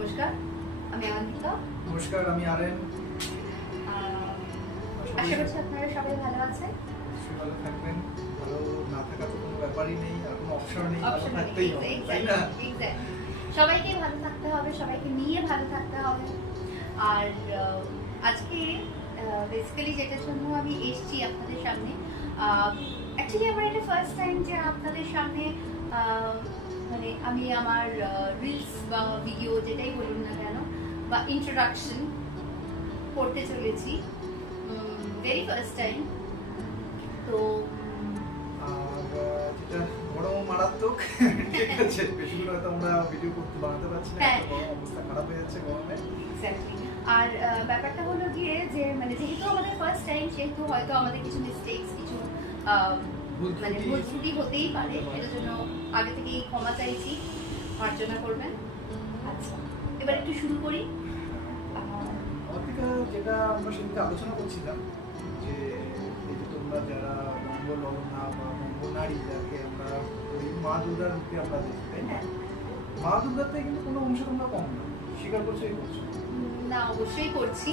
নমস্কার, আমি আনন্দিতা। নমস্কার, আমি আরেন। আশা করছি আপনারা সবাই ভালো আছেন। অবশ্যই ভালো থাকবেন। ভালো না থাকা তো কোনো ব্যাপারই নেই, আর কোনো অপশন নেই, ভালো Option থাকতেই নেই, হবে, exactly, তাই না? exactly. সবাইকে ভালো থাকতে হবে, সবাইকে নিয়ে ভালো থাকতে হবে। আর আজকে বেসিক্যালি যেটার জন্য আমি এসেছি আপনাদের সামনে, অ্যাকচুয়ালি আমার এটা ফার্স্ট টাইম যে আপনাদের সামনে মানে আমি আমার রিলস বা ভিডিও যেটাই বলুন না কেন বা ইন্ট্রোডাকশন করতে চলেছি, ভেরি ফার্স্ট টাইম। তো আর যেটা গরম মারাত্মক, ঠিক আছে, বেশিগুলো হয়তো আমরা ভিডিও করতে বানাতে পারছি না, এত গরম, অবস্থা খারাপ হয়ে যাচ্ছে গরমে। এক্স্যাক্টলি। আর ব্যাপারটা হলো গিয়ে যে মানে যেহেতু আমাদের ফার্স্ট টাইম, সেহেতু হয়তো আমাদের কিছু মিস্টেকস, কিছু মানে ভুল ত্রুটি হতেই পারে। এটার জন্য আগে থেকেই ক্ষমা চাইছি, মার্জনা করবেন। আচ্ছা, এবার একটু শুরু করি। অতিকা যেটা আমরা সেদিকে আলোচনা করছিলাম যে এই যে তোমরা যারা মঙ্গলনা বা মঙ্গলনারী, যাকে আমরা ওই মা দুর্গার রূপে আমরা দেখি, তাই না? মা দুর্গাতে কিন্তু কোনো অংশ তোমরা কম না, স্বীকার করছো, এই করছো না, অবশ্যই করছি,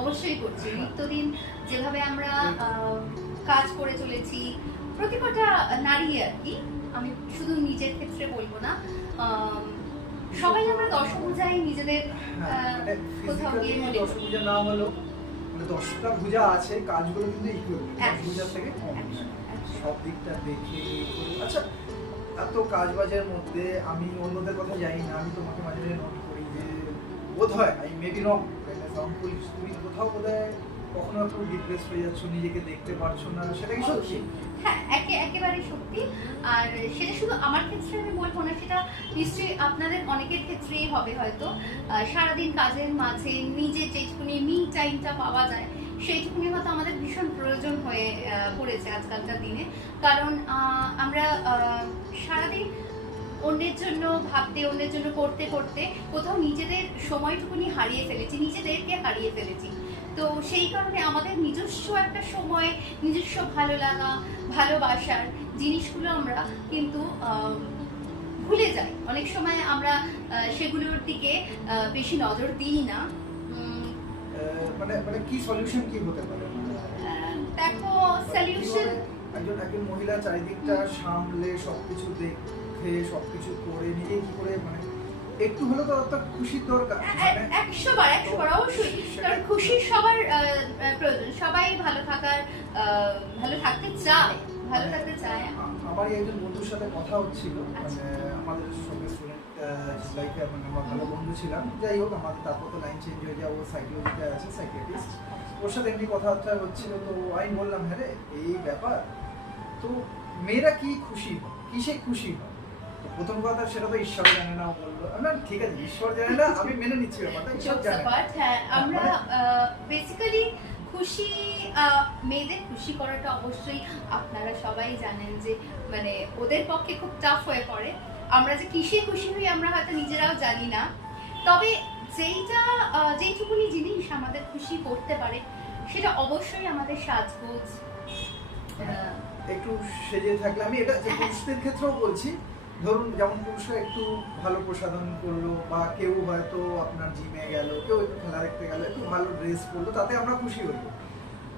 অবশ্যই করছি। নিত্যদিন যেভাবে আমরা কাজ করে চলেছি, প্রতিটা নারী আর কি, আমি শুধু নিজের ক্ষেত্রে বলবো না, সবাই আমরা দশভুজাই নিজেদের কোথাও গিয়ে মনে করি। দশভুজা না হলো মানে 10টা ভুজা আছে, কাজগুলো কিন্তু ইকুয়াল, 10 ভুজার থেকে কম না। সব দিকটা দেখে আচ্ছা, এত কাজ বাজের মধ্যে আমি অন্যদের কথা জানি না, আমি তোমাকে মাঝে মাঝে নোট করি যে বোধ হয় আই মেবি রং, তুমি কোথাও বোধহয় কখনো একটু ডিপ্রেস হয়ে যাচ্ছ, নিজেকে দেখতে পারছো না, সেটা কি সত্যি? হ্যাঁ, একেবারে সত্যি। আর সেটা শুধু আমার ক্ষেত্রে আমি বলবো না, সেটা নিশ্চয়ই আপনাদের অনেকের ক্ষেত্রেই হবে হয়তো। সারাদিন কাজের মাঝে নিজের যেটুকুনি মি টাইমটা পাওয়া যায়, সেইটুকুনি হয়তো আমাদের ভীষণ প্রয়োজন হয়ে পড়েছে আজকালকার দিনে। কারণ আমরা সারাদিন অন্যের জন্য ভাবতে, অন্যের জন্য করতে করতে কোথাও নিজেদের সময়টুকুনি হারিয়ে ফেলেছি, নিজেদেরকে হারিয়ে ফেলেছি। তো সেই কারণে আমাদের নিজস্ব একটা সময়, নিজস্ব ভালো লাগা, ভালোবাসার জিনিসগুলো আমরা কিন্তু ভুলে যাই। অনেক সময় আমরা সেগুলোর দিকে বেশি নজর দিই না। মানে মানে কি সলিউশন কি হতে পারে? দেখো, সলিউশন একজন মহিলা চারিদিকটা সামলে সবকিছু দেখে সবকিছু করে নিয়ে কি করে মানে একটু হলেও তো একটা খুশির দরকার। 100 বার অবশ্যই, কারণ খুশি সবার প্রয়োজন, সবাই ভালো থাকতে চায়, ভালো থাকতে চায়। আমার একজন বন্ধুর সাথে কথা হচ্ছিল, মানে আমাদের সঙ্গে স্টুডেন্ট লাইফে মানে আমরা ভালো বন্ধু ছিলাম, যাই হোক আমাদের তারপর তো লাইন চেঞ্জ হয়ে যায়, ও সাইকোলজিতে আছে, সাইকিয়াট্রিস্ট। ওর সাথে এমনি কথাবার্তা হচ্ছিল, তো আমি বললাম হ্যাঁ রে এই ব্যাপার, তো মেয়েরা কি খুশি হয়, কিসে খুশি হয়? প্রথম কথা সেটা তো ঈশ্বর জানে না, বললো না ঠিক আছে ঈশ্বর জানে না, আমি মেনে নিচ্ছি ব্যাপারটা, ঈশ্বর জানে না। হ্যাঁ, আমরা বেসিক্যালি খুশি, মেয়েদের খুশি করাটা অবশ্যই আপনারা সবাই জানেন যে মানে ওদের পক্ষে খুব টাফ হয়ে পড়ে। আমরা যে কিসে খুশি হই আমরা হয়তো নিজেরাও জানি না। তবে যেইটুকুনি জিনিস আমাদের খুশি করতে পারে, সেটা অবশ্যই আমাদের সাজগোজ, একটু সেজে থাকলে। আমি এটা পুরুষদের ক্ষেত্রেও বলছি, ধরুন যেমন পুরুষরা একটু ভালো প্রসাধন করলো, বা কেউ হয়তো আপনার জিমে গেল, কেউ একটু খেলা দেখতে গেল, একটু ভালো ড্রেস করলো, তাতে আমরা খুশি হইব।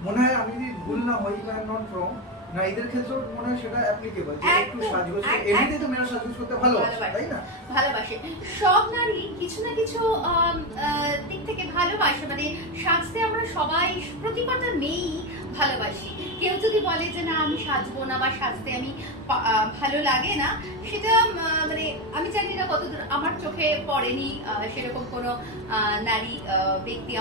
মনে হয় আমি যদি ভুল না হই বা নট রং, না এদের ক্ষেত্রেও মনে হয় সেটা অ্যাপ্লিকেবল, যে একটু সাজগোজ, এমনিতেই তো মেয়েরা সাজগোজ করতে ভালোবাসে, তাই না? ভালোবাসে সব নারী, কিছু না কিছু দিক থেকে ভালোবাসে। মানে সাজতে আমরা সবাই, প্রতিটা মেয়েই ভালোবাসি। কেউ যদি বলে যে না আমি সাজবো না বা সাজতে আমি ভালো লাগে না, সেটা মানে আমি জানি না কতদূর আমার চোখে পড়েনি সেরকম কোনো নারী ব্যক্তি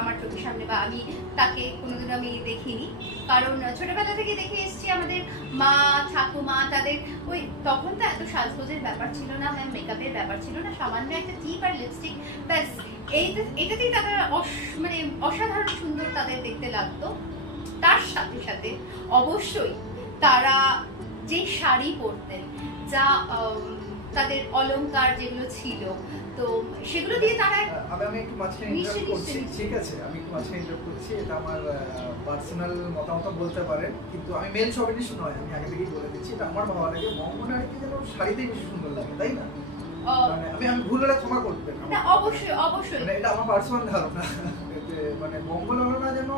আমার চোখের সামনে, বা আমি তাকে কোনোদিন আমি দেখিনি। কারণ ছোটবেলা থেকে দেখে এসেছি আমাদের মা ঠাকুমা, তাদের ওই তখন তো এত সাজগোজের ব্যাপার ছিল না, মেকআপের ব্যাপার ছিল না, সামান্য একটা টিপ আর লিপস্টিক, ব্যাস এটাতেই তারা মানে অসাধারণ সুন্দর তাদের দেখতে লাগতো। তার সাথে সাথে অবশ্যই তারা যে শাড়ি পরতেন, যা তাদের অলংকার যেগুলো ছিল, তো সেগুলো দিয়ে তারা আমি একটু মাঝখানে ইন্টারাপ্ট করছি, ঠিক আছে? আমি একটু মাঝখানে ইন্টারাপ্ট করছি, এটা আমার পার্সোনাল মতামত বলতে পারেন, কিন্তু আমি মেল শপিনিস্ট নয়, আমি আগে থেকেই বলে দিচ্ছি, এটা আমার ভালো লাগে। মঙ্গলনারীকে যেন শাড়িতেই বেশি সুন্দর লাগে, তাই না? মানে আমি ভুল হলে ক্ষমা করবেন। না অবশ্যই অবশ্যই মানে এটা আমার পার্সোনাল ধারণা যে মানে বঙ্গলগ্না যেন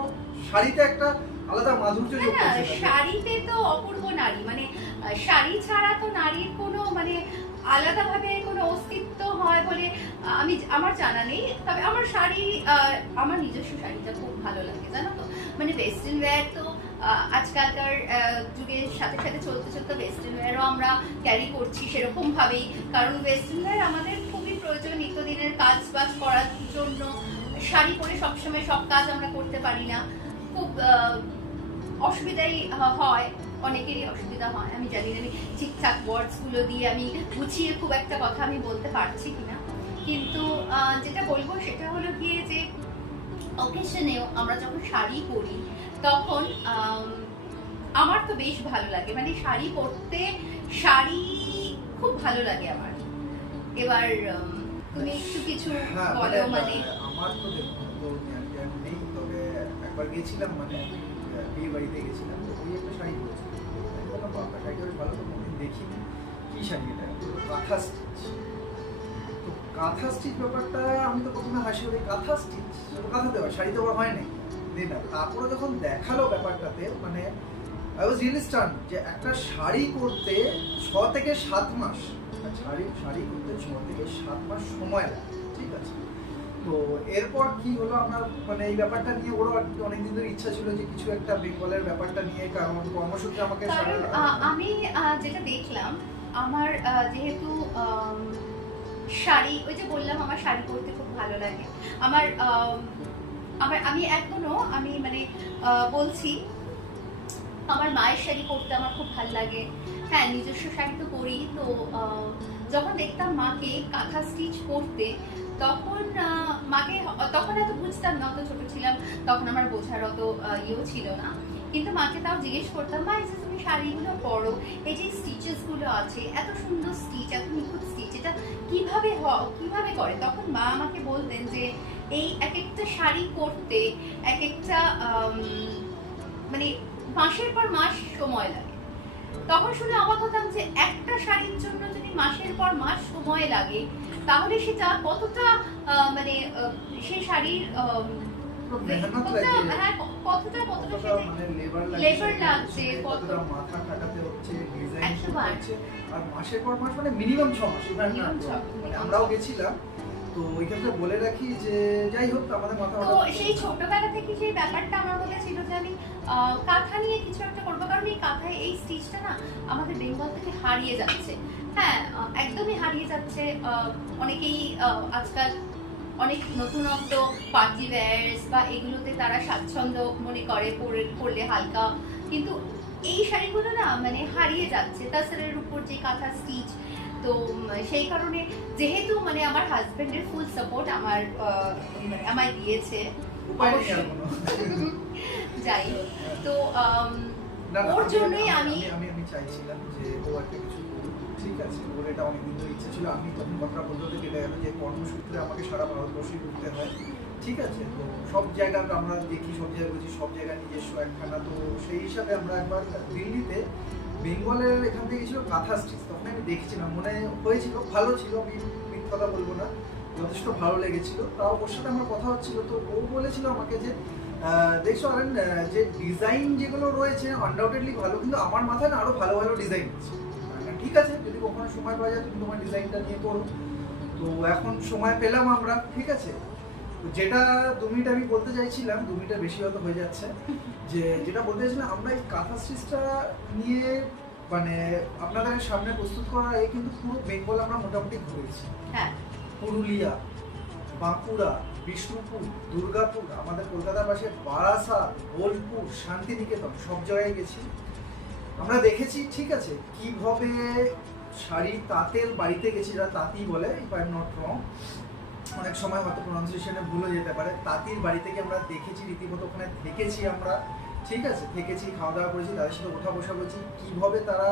শাড়িতে একটা আলাদা মাধুর্য যোগ না, করছে। শাড়িতে তো অপূর্ব নারী, মানে শাড়ি ছাড়া তো নারীর কোনো মানে আলাদাভাবে কোনো অস্তিত্ব হয় বলে আমি আমার জানা নেই। তবে আমার শাড়ি আমার নিজস্ব শাড়িটা খুব ভালো লাগে, জানো তো। মানে ওয়েস্টার্ন ওয়্যার তো আজকালকার যুগের সাথে সাথে চলতে চলতে ওয়েস্টার্ন ওয়্যারও আমরা ক্যারি করছি সেরকম ভাবেই, কারণ ওয়েস্টার্ন ওয়্যার আমাদের খুবই প্রয়োজন নিত্যদিনের কাজ বাজ করার জন্য। শাড়ি পরে সবসময় সব কাজ আমরা করতে পারি না, খুব অসুবিধাই হয়, অনেকেরই অসুবিধা হয়। আমি জানি না আমি ঠিকঠাক ওয়ার্ডস গুলো দিয়ে আমি গুছিয়ে খুব একটা কথা আমি বলতে পারছি কিনা, কিন্তু যেটা বলবো সেটা হলো গিয়ে যে অকেশনেও আমরা যখন শাড়ি পরি তখন আমার তো বেশ ভালো লাগে, মানে শাড়ি পরতে শাড়ি খুব ভালো লাগে আমার। এবার তুমি একটু কিছু বলো। মানে আমার তো দেখুন তো জ্ঞান নেই, তবে একবার গেছিলাম মানে বিয়ে বাড়িতে গেছিলাম, তো ওই একটা শাড়ি পরেছিলাম। আমি বললাম বাবা শাড়িটা বেশ ভালো, তো কোনোদিন দেখিনি কি শাড়ি এটা, কাঁথা স্টিচ। তো কাঁথা স্টিচ ব্যাপারটা আমি তো প্রথমে হাসি বলি, কাঁথা স্টিচ কাঁথা দেওয়া শাড়ি দেওয়া হয় নাই না। তারপরে যখন দেখালো ব্যাপারটাতে মানে আই ওয়াজ রিয়েলি স্টান্ড যে একটা শাড়ি করতে 6 থেকে 7 মাস, শাড়ি করতে 6 থেকে 7 মাস সময় লাগে, ঠিক আছে। তো এরপর কি হলো, আমার মানে এই ব্যাপারটা নিয়ে ওরও অনেকদিন ধরে ইচ্ছা ছিল যে কিছু একটা বেঙ্গলের ব্যাপারটা নিয়ে, কারণ কর্মসূত্রে আমাকে আমি যেটা দেখলাম আমার যেহেতু শাড়ি, ওই যে বললাম আমার শাড়ি পরতে খুব ভালো লাগে। আমার আমি এখনো আমি মানে বলছি আমার মায়ের শাড়ি পরতে আমার খুব ভালো লাগে। হ্যাঁ, নিজস্ব শাড়ি তো পরি। তো যখন দেখতাম মাকে কাঁথা স্টিচ করতে, তখন মাকে তখন এত বুঝতাম না, অত ছোট ছিলাম, তখন আমার বোঝার অত ইয়েও ছিল না। কিন্তু মাকে তাও জিজ্ঞেস করতাম, মা এই যে তুমি শাড়িগুলো পরো, এই যে স্টিচেস গুলো আছে, এত সুন্দর স্টিচ, এত নিখুঁত স্টিচ, এটা কিভাবে করে? তখন মা আমাকে বলতেন যে এই এক একটা শাড়ি করতে এক একটা মানে মাসের পর মাস সময় লাগে। তখন শুনে অবাক হতাম যে একটা শাড়ির জন্য যদি মাসের পর মাস সময় লাগে, তাহলে সেটা কতটা মানে সেই শাড়ির কতটা লেবার লাগছে, কতটা মাথা খাটাতে হচ্ছে, ডিজাইন করতে, আর মাসের পর মাস মানে মিনিমাম 6 মাস। মানে আমরাও গেছিলাম, তো ওই ক্ষেত্রে বলে রাখি যে যাই হোক আমাদের মাথা, তো সেই ছোটবেলা থেকে সেই ব্যাপারটা আমার মধ্যে ছিল যে আমি কাঁথা নিয়ে কিছু একটা করবো, কারণ এই কাঁথায় এই স্টিচটা না আমাদের বেঙ্গল থেকে হারিয়ে যাচ্ছে। হ্যাঁ, একদমই হারিয়ে যাচ্ছে। অনেকেই আজকাল অনেক নতুনত্ব পার্টি ওয়্যারস বা এগুলোতে তারা স্বাচ্ছন্দ্য মনে করে পরলে হালকা, কিন্তু এই শাড়িগুলো না মানে হারিয়ে যাচ্ছে। তাছাড়ার উপর যে কাঁথা স্টিচ, তো সেই কারণে যেহেতু মানে আমার হাজবেন্ডের ফুল সাপোর্ট আমায় দিয়েছে, যাই হোক, তো ওর জন্যই আমি চাইছিলাম যে ও একটা কিছু করুক, ঠিক আছে। ওর এটা অনেকদিন ধরে ইচ্ছা ছিল। আমি তখন কথা বলতে থেকে দেখা গেল যে কর্মসূত্রে আমাকে সারা ভারতবর্ষে ঘুরতে হয়, ঠিক আছে। তো সব জায়গা আমরা দেখি, সব জায়গায় বলছি, সব জায়গায় নিজস্ব একখানা। তো সেই হিসাবে আমরা একবার দিল্লিতে বেঙ্গলের এখান থেকে ছিল কাঁথা স্টিচ, তখন আমি দেখছিলাম, মনে হয়েছিল ভালো ছিল, আমি মিথ্যা কথা বলবো না, যথেষ্ট ভালো লেগেছিল। তাও ওর সাথে আমার কথা হচ্ছিল, তো ও বলেছিল আমাকে যে দেখছো আরেন যে ডিজাইন যেগুলো রয়েছে আনডাউটেডলি ভালো, কিন্তু আমার মাথায় না আরো ভালো ভালো ডিজাইন আছে। ঠিক আছে, যদি কখনো সময় পাওয়া যায় তুমি তোমার ডিজাইনটা নিয়ে করো। তো এখন সময় পেলাম আমরা, ঠিক আছে। যেটা 2 মিনিট আমি বলতে চাইছিলাম, 2 মিনিটের বেশি হয়তো হয়ে যাচ্ছে, যে যেটা বলতে চাইছিলাম আমরা এই কাঁথা স্টিচটা নিয়ে মানে আপনাদের সামনে প্রস্তুত করা এই কিন্তু পুরো বেঙ্গল আমরা মোটামুটি ঘুরেছি। হ্যাঁ, পুরুলিয়া, বাঁকুড়া, বিষ্ণুপুর, দুর্গাপুর, আমাদের কলকাতার পাশে বারাসাত, বোলপুর, শান্তিনিকেতন, সব জায়গায় গেছি। আমরা দেখেছি, ঠিক আছে, কিভাবে শাড়ি তাঁতের বাড়িতে গেছি, যারা তাঁতি বলে, if I am not wrong, অনেক সময় হয়তো প্রনাউন্সিয়েশনে ভুলে যেতে পারে, তাঁতির বাড়ি থেকে আমরা দেখেছি, রীতিমতো ওখানে থেকেছি আমরা, ঠিক আছে, থেকেছি, খাওয়া দাওয়া করেছি, তাদের সাথে ওঠা বসা করেছি, কিভাবে তারা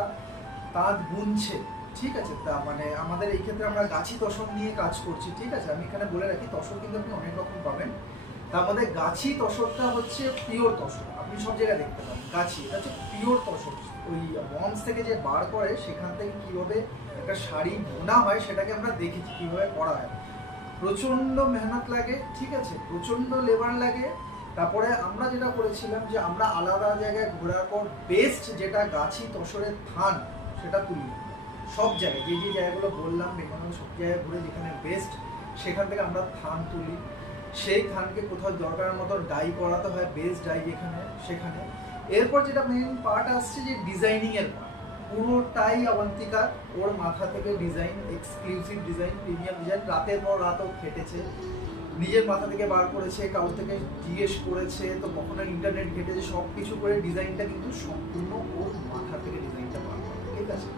তাঁত বুনছে, ঠিক আছে। তা মানে আমাদের এই ক্ষেত্রে আমরা গাছি তসর নিয়ে কাজ করছি, ঠিক আছে। আমি এখানে বলে রাখি, তসর কিন্তু আপনি অনেক রকম পাবেন, তার মধ্যে গাছি তসরটা হচ্ছে পিওর তসর, আপনি সব জায়গায় দেখতে পাবেন। গাছি এটা হচ্ছে পিওর তসর, ওই বন্স থেকে যে বার করে সেখান থেকে কিভাবে একটা শাড়ি বোনা হয় সেটাকে আমরা দেখেছি কিভাবে করা হয়। প্রচন্ড মেহনত লাগে, ঠিক আছে, প্রচন্ড লেবার লাগে। তারপরে আমরা যেটা করেছিলাম যে আমরা আলাদা জায়গায় ঘোরার পর বেস্ট যেটা গাছি তসরের থান সেটা তুলি সব জায়গায়, যে যে জায়গাগুলো বললাম বেঙ্গল সব জায়গায় ঘুরে যেখানে বেস্ট সেখান থেকে আমরা থান তুলি। সেই থানকে কোথাও দরকার মতো ডাই করাতে হয়, বেস্ট ডাই যেখানে সেখানে। এরপর যেটা মেইন পার্ট আসছে যে ডিজাইনিংয়ের পার্ট, পুরোটাই অবন্তিকার, ওর মাথা থেকে design, exclusive design, premium design, রাতের পর রাতও খেটেছে, নিজের মাথা থেকে বার করেছে, কারোর থেকে জিজ্ঞেস করেছে, তো কখনো ইন্টারনেট ঘেটেছে, সব কিছু করে ডিজাইনটা কিন্তু সম্পূর্ণ ওর মাথা থেকে ডিজাইনটা বার করা, ঠিক আছে।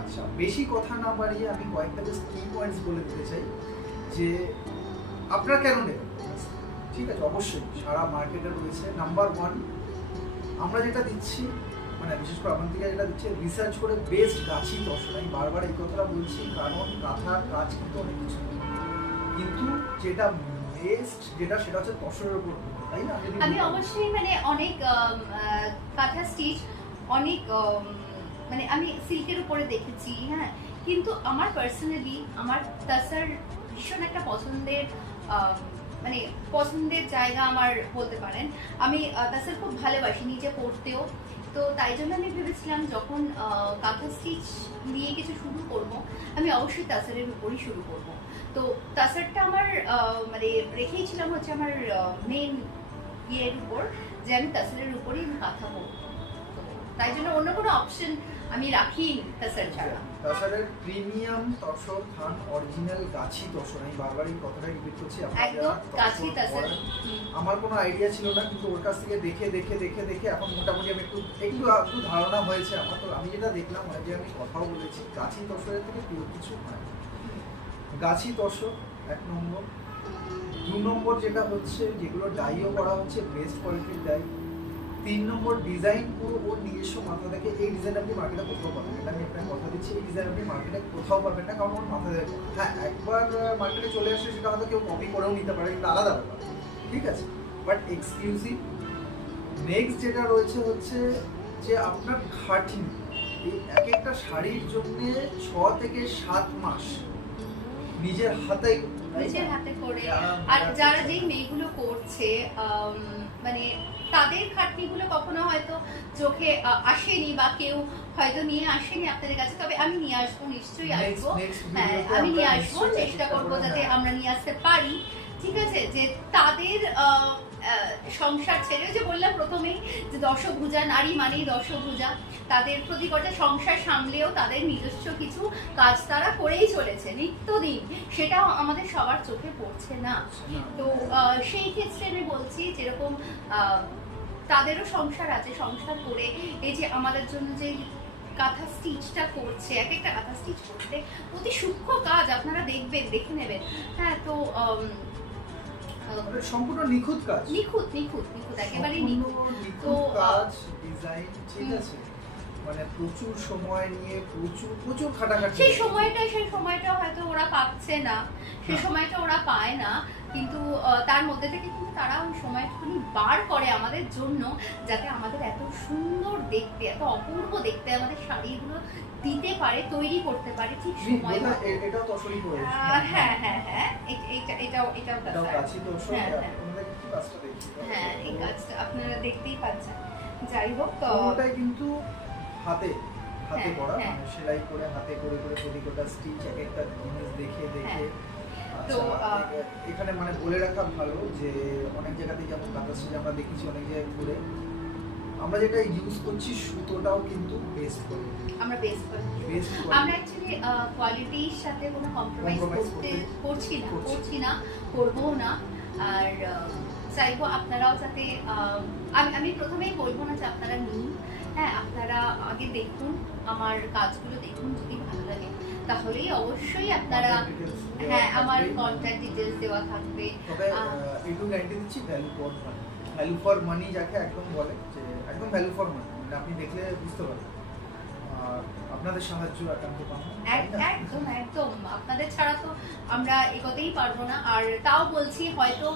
আচ্ছা, বেশি কথা না বাড়িয়ে আমি কয়েকটা জাস্ট কি পয়েন্টস বলে দিতে চাই যে আপনারা কেন নেবেন, ঠিক আছে। অবশ্যই সারা মার্কেটে রয়েছে। নাম্বার 1 আমরা যেটা দিচ্ছি, মানে বিশেষ করে অবন্তিকা যেটা দিচ্ছে, রিসার্চ করে বেস্ট গাছি তসর। আমি বারবার এই কথাটা বলছি কারণ কাঁথার কাজ কিন্তু অনেক কিছু, কিন্তু যেটা বেস্ট যেটা সেটা হচ্ছে তসরের উপর, তাই না? আমি অবশ্যই মানে অনেক কাঁথা স্টিচ অনেক মানে আমি সিল্কের উপরে দেখেছি, হ্যাঁ, কিন্তু আমার পার্সোনালি আমার তাসার ভীষণ একটা পছন্দের মানে পছন্দের জায়গা আমার বলতে পারেন। আমি তাসার খুব ভালোবাসি নিজে পড়তেও, তো তাই জন্য আমি ভেবেছিলাম যখন কাঁথা স্টিচ নিয়ে কিছু শুরু করব আমি অবশ্যই তাসারের উপরই শুরু করব। তো তাসারটা আমার মানে রেখেইছিলাম হচ্ছে আমার মেন ইয়ের উপর, যে আমি তাসারের উপরেই আমি কাঁথা করবো। তো তাই জন্য অন্য কোনো অপশন আমি রাখিনি তাসার ছাড়া। তাসারের প্রিমিয়াম তসর থান অরিজিনাল গাছি তসর, আমি বারবার এই কথাটা রিপিট করছি। একদম গাছি তাসার। আমার কোনো আইডিয়া ছিল না, কিন্তু ওর কাছ থেকে দেখে দেখে দেখে দেখে এখন মোটামুটি আমি একটু একটু একটু ধারণা হয়েছে আমার। তো আমি যেটা দেখলাম অনেক যে আমি কথাও বলেছি, গাছি তসরের থেকে প্রিয় কিছু হয় না। গাছি তসর 1 নম্বর। 2 নম্বর যেটা হচ্ছে যেগুলো ডাইও করা হচ্ছে বেস্ট কোয়ালিটির ডাই। 3 নম্বর ডিজাইন পুরো ওর নিজস্ব মাথা থেকে। এই ডিজাইন আপনি মার্কেটে কোথাও পাবেন, এটা আমি আপনাকে কথা দিচ্ছি, এই ডিজাইন আপনি মার্কেটে কোথাও পাবেন না, কারণ ওর মাথা থেকে। হ্যাঁ, একবার মার্কেটে চলে আসলে সেটা হয়তো কেউ কপি করেও নিতে পারে, কিন্তু আলাদা ব্যাপার, ঠিক আছে, বাট এক্সক্লুসিভ। নেক্সট যেটা রয়েছে হচ্ছে যে আপনার খাটনি, এই এক একটা শাড়ির জন্য 6 থেকে 7 মাস নিজের হাতে করে। আর যারা যেই মেয়েগুলো করছে মানে তাদের খাটনিগুলো কখনো হয়তো চোখে আসেনি বা কেউ হয়তো নিয়ে আসেনি আপনাদের কাছে, তবে আমি নিয়ে আসবো, নিশ্চয়ই আসবো। হ্যাঁ, আমি নিয়ে আসবো, চেষ্টা করবো যাতে আমরা নিয়ে আসতে পারি, ঠিক আছে। যে তাদের সংসার ছেড়ে, যে বললাম প্রথমেই যে দশভুজা নারী মানেই দশভুজা, তাদের প্রতি কটা সংসার সামলেও তাদের নিজস্ব কিছু কাজ তারা করেই চলেছে নিত্যদিন, সেটা আমাদের সবার চোখে পড়ছে না। তো সেই ক্ষেত্রে আমি বলছি যেরকম তাদেরও সংসার আছে, সংসার করে এই যে আমাদের জন্য যে কাঁথা স্টিচটা করছে, এক একটা কাঁথা স্টিচ করতে অতি সূক্ষ্ম কাজ, আপনারা দেখবেন, দেখে নেবেন। হ্যাঁ, তো সম্পূর্ণ নিখুঁত কাজ, নিখুঁত নিখুঁত নিখুঁত একেবারে নিখুঁত। তো কাজ ডিজাইন, ঠিক আছে, মানে প্রচুর সময় নিয়ে প্রচুর খাটাখাটি। সেই সময়টা হয়তো ওরা পাচ্ছে না, সেই সময়টা ওরা পায় না, কিন্তু তার মধ্যে থেকে কিন্তু তারা ওই সময়টুকুনি বার করে আমাদের জন্য, যাতে আমাদের এত সুন্দর দেখতে, এত অপূর্ব দেখতে আমাদের শাড়িগুলো দিতে পারে, তৈরি করতে পারে ঠিক সময় মতো। এটাও তসরই করেছে। হ্যাঁ হ্যাঁ হ্যাঁ, এটাও গাছি তসর। আপনাদের কি কাজটা দেখছি, হ্যাঁ, এই কাজটা আপনারা দেখতেই পাচ্ছেন। যাই হোক, ওটাই কিন্তু হাতে করা, মানে সেলাই করে হাতে করে করে প্রতিটা স্টিচ এক একটা জিনিস দেখে দেখে। তো এখানে মানে বলে রাখা ভালো যে অনেক জায়গাতে যেমন কাঁথা স্টিচ আমরা দেখেছি অনেক জায়গায় ঘুরে, আমরা যেটা ইউজ করছি সুতোটাও কিন্তু বেস্ট কোয়ালিটি, আমরা বেস্ট কোয়ালিটি, আমরা অ্যাকচুয়ালি কোয়ালিটির সাথে কোনো কম্প্রোমাইজ করছি না, করবো না। আর চাইবো আপনারাও যাতে আমি প্রথমেই বলবো না যে আপনারা নিন, হ্যাঁ, আপনারা আগে দেখুন, আমার কাজগুলো দেখুন, যদি ভালো লাগে তাহলেই অবশ্যই আপনারা, হ্যাঁ, আমার কন্ট্যাক্ট ডিটেইলস দেওয়া থাকবে। তবে একটু গ্যারান্টি দিচ্ছি, ভ্যালু ফর মানি যাকে একদম বলে, যে একদম ভ্যালু ফর মানি, মানে আপনি দেখলে বুঝতে পারবেন। আপনাদের সাহায্য একান্ত পাবো, একদম একদম, আপনাদের ছাড়া তো আমরা এগোতেই পারবো না। আর তাও বলছি, হয়তো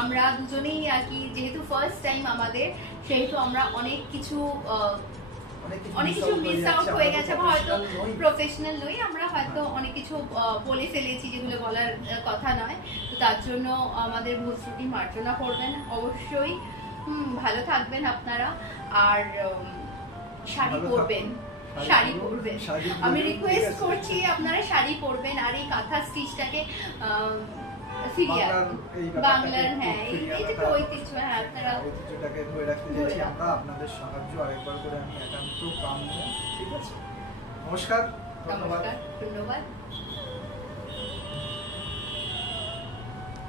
আমরা দুজনেই আর কি, যেহেতু ফার্স্ট টাইম আমাদের, সেহেতু আমরা অনেক কিছু অনেক কিছু মিস আউট হয়ে গেছে বা হয়তো নই। প্রফেশনাল নই, আমরা হয়তো অনেক কিছু বলে ফেলেছি যেগুলো বলার কথা নয়। তো তার জন্য আমাদের ভুল ত্রুটি মার্জনা করবেন অবশ্যই। ভালো থাকবেন আপনারা, আর শাড়ি ভালো পরবেন, থাকুন। শাড়ি পরবেন। শাড়ি আমি পরবেন, রিকোয়েস্ট ঠিক আছে। করছি আপনারা শাড়ি পরবেন, আর এই কাঁথা স্টিচটাকে ফিরিয়ে বাংলার আনবেন। এই বাংলার, ব্যাপারটাকে হ্যাঁ, ফিরিয়ে এইটা তো আনাটা- ঐতিহ্য, হ্যাঁ, আপনারা ঐতিহ্যটাকে ধরে রাখতে ধরে চাইছি রাখুন। আমরা, আপনাদের সাহায্য আরেকবার করে আমি একান্ত কাম্য। ঠিক আছে, নমস্কার, ধন্যবাদ। নমস্কার, ধন্যবাদ।